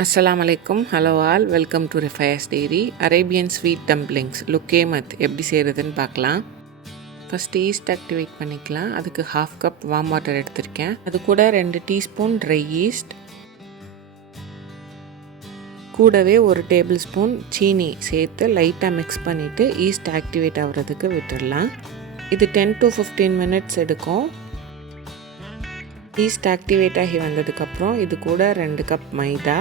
அஸ்ஸலாமு அலைக்கும். Hello all, welcome to ரிஃபயர்ஸ் டெய்ரி. அரேபியன் ஸ்வீட் டம்ப்ளிங்ஸ் லுக்கேமத் எப்படி செய்கிறதுன்னு பார்க்கலாம். ஃபஸ்ட்டு ஈஸ்ட் ஆக்டிவேட் பண்ணிக்கலாம். அதுக்கு 1/2 கப் வார்ம் வாட்டர் எடுத்திருக்கேன். அது கூட 2 டீஸ்பூன் ட்ரை ஈஸ்ட், கூடவே 1 டேபிள் ஸ்பூன் சீனி சேர்த்து லைட்டாக மிக்ஸ் பண்ணிவிட்டு ஈஸ்ட் ஆக்டிவேட் ஆகிறதுக்கு விட்டுடலாம். இது 10 to 15 மினிட்ஸ் எடுக்கும். ஈஸ்ட் ஆக்டிவேட் ஆகி வந்ததுக்கப்புறம் இது கூட 2 கப் மைதா,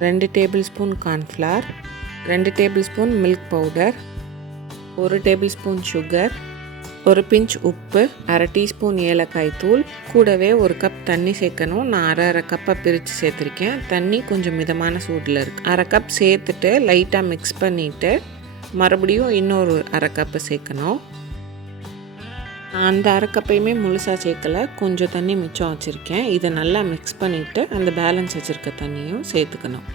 2 tablespoon cornflour, 2 tablespoon milk powder, 1 tablespoon sugar, 1 pinch உப்பு, 1/2 டீஸ்பூன் ஏலக்காய் தூள், கூடவே 1 கப் தண்ணி சேர்க்கணும். நான் 1/2 கப்பை பிரித்து சேர்த்துருக்கேன். தண்ணி கொஞ்சம் மிதமான சூடில் இருக்குது. 1/2 கப் சேர்த்துட்டு லைட்டாக மிக்ஸ் பண்ணிவிட்டு மறுபடியும் இன்னொரு 1/2 கப்பு சேர்க்கணும். அந்த 1/2 கப்பையுமே முழுசாக சேர்க்கலை, கொஞ்சம் தண்ணி மிச்சம் வச்சுருக்கேன். இதை நல்லா மிக்ஸ் பண்ணிவிட்டு அந்த பேலன்ஸ் வச்சுருக்க தண்ணியும் சேர்த்துக்கணும்.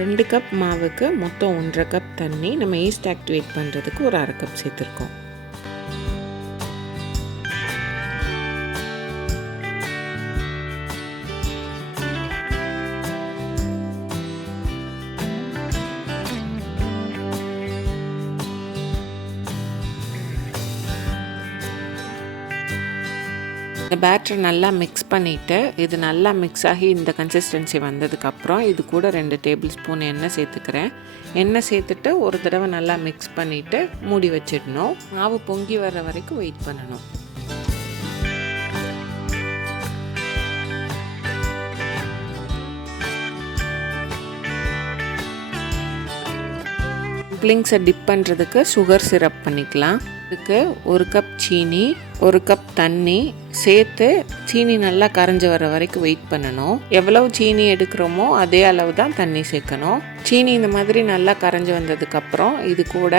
2 கப் மாவுக்கு மொத்தம் 1/2 கப் தண்ணி. நம்ம ஈஸ்ட் ஆக்டிவேட் பண்ணுறதுக்கு ஒரு 1/2 கப் சேர்த்துருக்கோம். இந்த பேட்டரை நல்லா மிக்ஸ் பண்ணிவிட்டு இது நல்லா மிக்ஸ் ஆகி இந்த கன்சிஸ்டன்சி வந்ததுக்கப்புறம் இது கூட 2 டேபிள் ஸ்பூன் எண்ணெய் சேர்த்துக்கிறேன். எண்ணெய் சேர்த்துட்டு ஒரு தடவை நல்லா மிக்ஸ் பண்ணிவிட்டு மூடி வச்சிடணும். மாவு பொங்கி வர்ற வரைக்கும் வெயிட் பண்ணணும். டம்ப்ளிங்ஸை டிப் பண்ணுறதுக்கு சுகர் சிரப் பண்ணிக்கலாம். இதுக்கு 1 கப் சீனி, 1 கப் தண்ணி சேர்த்து சீனி நல்லா கரைஞ்சி வர வரைக்கும் வெயிட் பண்ணணும். எவ்வளவு சீனி எடுக்கிறோமோ அதே அளவு தான் தண்ணி சேர்க்கணும். சீனி இந்த மாதிரி நல்லா கரைஞ்சி வந்ததுக்கப்புறம் இது கூட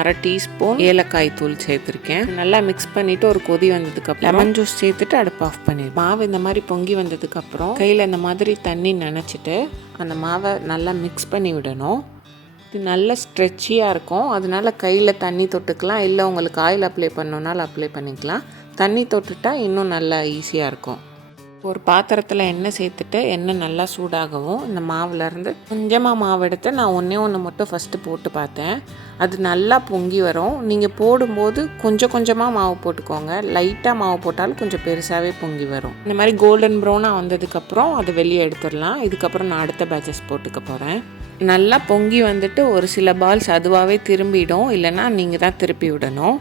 1/2 டீஸ்பூன் ஏலக்காய் தூள் சேர்த்துருக்கேன். நல்லா மிக்ஸ் பண்ணிவிட்டு ஒரு கொதி வந்ததுக்கப்புறம் லெமன் ஜூஸ் சேர்த்துட்டு அடுப்பு ஆஃப் பண்ணிடுவேன். மாவு இந்த மாதிரி பொங்கி வந்ததுக்கப்புறம் கையில் இந்த மாதிரி தண்ணி நனைச்சிட்டு அந்த மாவை நல்லா மிக்ஸ் பண்ணி விடணும். இது நல்ல ஸ்ட்ரெச்சியாக இருக்கும், அதனால கையில் தண்ணி தொட்டுக்கலாம். இல்லை உங்களுக்கு ஆயில் அப்ளை பண்ணணுன்னாலும் அப்ளை பண்ணிக்கலாம். தண்ணி தொட்டுட்டா இன்னும் நல்லா ஈஸியாக இருக்கும். ஒரு பாத்திரத்தில் எண்ணெய் சேர்த்துட்டு எண்ணெய் நல்லா சூடாகவும் இந்த மாவுலேருந்து கொஞ்சமாக மாவு எடுத்து நான் ஒன்று மட்டும் ஃபஸ்ட்டு போட்டு பார்த்தேன். அது நல்லா பொங்கி வரும். நீங்கள் போடும்போது கொஞ்சம் கொஞ்சமாக மாவு போட்டுக்கோங்க. லைட்டாக மாவு போட்டாலும் கொஞ்சம் பெருசாகவே பொங்கி வரும். இந்த மாதிரி கோல்டன் ப்ரௌனாக வந்ததுக்கப்புறம் அதை வெளியே எடுத்துடலாம். இதுக்கப்புறம் நான் அடுத்த பேட்சஸ் போட்டுக்க போகிறேன். நல்லா பொங்கி வந்துட்டு ஒரு சில பால்ஸ் அதுவாகவே திரும்பிடும், இல்லைன்னா நீங்கள் தான் திருப்பி விடணும்.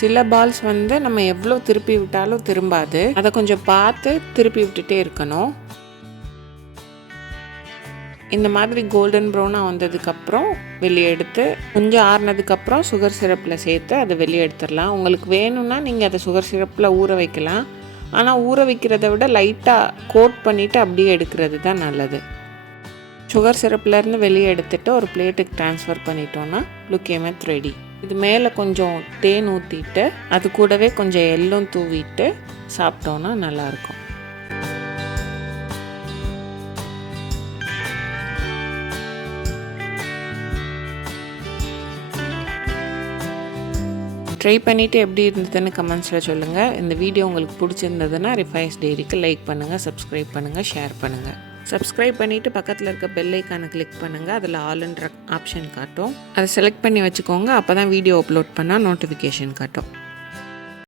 சில பால்ஸ் நம்ம எவ்வளோ திருப்பி விட்டாலும் திரும்பாது. அதை கொஞ்சம் பார்த்து திருப்பி விட்டுட்டே இருக்கணும். இந்த மாதிரி கோல்டன் ப்ரௌனாக வந்ததுக்கப்புறம் வெளியே எடுத்து கொஞ்சம் ஆறுனதுக்கப்புறம் சுகர் சிரப்பில் சேர்த்து அதை வெளியே எடுத்துடலாம். உங்களுக்கு வேணும்னா நீங்கள் அதை சுகர் சிரப்பில் ஊற வைக்கலாம். ஆனால் ஊற வைக்கிறத விட லைட்டாக கோட் பண்ணிவிட்டு அப்படியே எடுக்கிறது தான் நல்லது. சுகர் சிரப்லேருந்து வெளியே எடுத்துகிட்டு ஒரு பிளேட்டுக்கு ட்ரான்ஸ்ஃபர் பண்ணிட்டோன்னா லுக்கேமத் ரெடி. இது மேலே கொஞ்சம் தேன் ஊற்றிட்டு அது கூடவே கொஞ்சம் எள்ளும் தூவிட்டு சாப்பிட்டோன்னா நல்லாயிருக்கும். ட்ரை பண்ணிவிட்டு எப்படி இருந்ததுன்னு கமெண்ட்ஸில் சொல்லுங்கள். இந்த வீடியோ உங்களுக்கு பிடிச்சிருந்ததுன்னா ரிஃபயர்ஸ் டெய்ரிக்கு லைக் பண்ணுங்கள், சப்ஸ்கிரைப் பண்ணுங்கள், ஷேர் பண்ணுங்கள். சப்ஸ்கிரைப் பண்ணிவிட்டு பக்கத்தில் இருக்க பெல் ஐக்கானை கிளிக் பண்ணுங்கள். அதில் ஆல்ன்ற ஆப்ஷன் காட்டும். அதை செலக்ட் பண்ணி வச்சுக்கோங்க. அப்போ தான் வீடியோ அப்லோட் பண்ணால் நோட்டிஃபிகேஷன் காட்டும்.